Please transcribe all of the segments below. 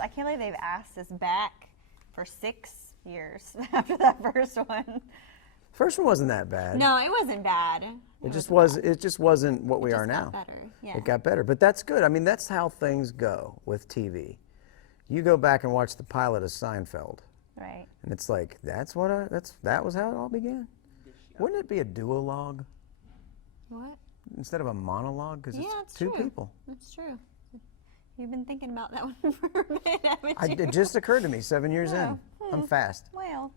I can't believe they've asked us back for 6 years after that first one. First one wasn't that bad. No, it wasn't bad. It just wasn't what we are now. It got better, yeah. It got better, but that's good. I mean, that's how things go with TV. You go back and watch the pilot of Seinfeld, Right. and it's like that was how it all began. Wouldn't it be a duologue What? instead of a monologue? Because it's two true. people. That's true. You've been thinking about that one for a bit, haven't you? It just occurred to me 7 years in. I'm fast. Well,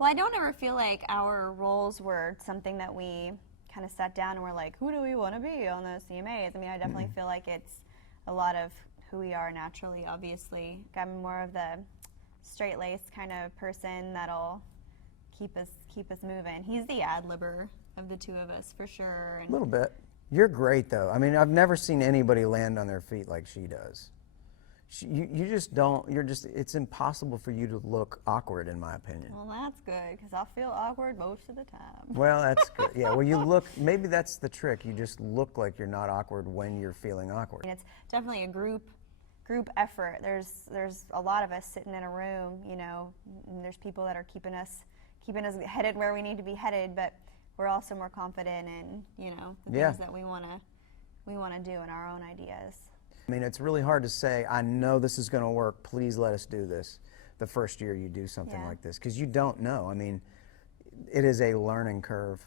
I don't ever feel like our roles were something that we kind of sat down and were like, who do we want to be on the CMAs? I mean, I definitely feel like it's a lot of who we are naturally, obviously. I'm more of the straight-laced kind of person that'll keep us moving. He's the ad-libber of the two of us, for sure. A little bit. You're great, though. I mean, I've never seen anybody land on their feet like she does. You just don't, it's impossible for you to look awkward, in my opinion. Well, that's good, because I feel awkward most of the time. Well, that's good. Yeah, well, you look, maybe that's the trick. You just look like you're not awkward when you're feeling awkward. And it's definitely a group effort. There's a lot of us sitting in a room, you know, and there's people that are keeping us headed where we need to be headed, but we're also more confident in, you know, the things that we want to do in our own ideas. I mean, it's really hard to say, I know this is going to work, please let us do this, the first year you do something like this, because you don't know. I mean, it is a learning curve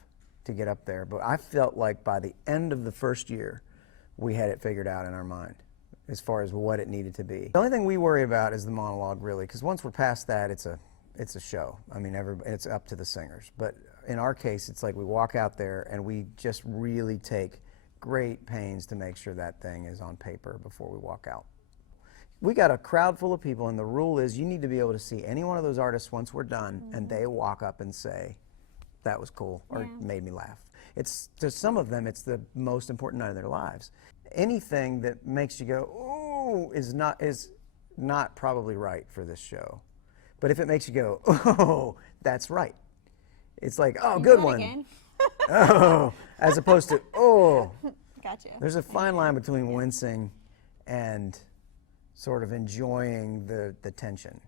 to get up there, but I felt like by the end of the first year, we had it figured out in our mind as far as what it needed to be. The only thing we worry about is the monologue, really, because once we're past that, it's a show. I mean, it's up to the singers. But in our case, it's like we walk out there and we just really take great pains to make sure that thing is on paper before we walk out. We got a crowd full of people, and the rule is you need to be able to see any one of those artists once we're done, and they walk up and say, that was cool, or made me laugh. To some of them, it's the most important night of their lives. Anything that makes you go, ooh, is not probably right for this show. But if it makes you go, oh, that's right. It's like, oh, good one. Oh, as opposed to, oh. Gotcha. There's a fine line between wincing and sort of enjoying the tension.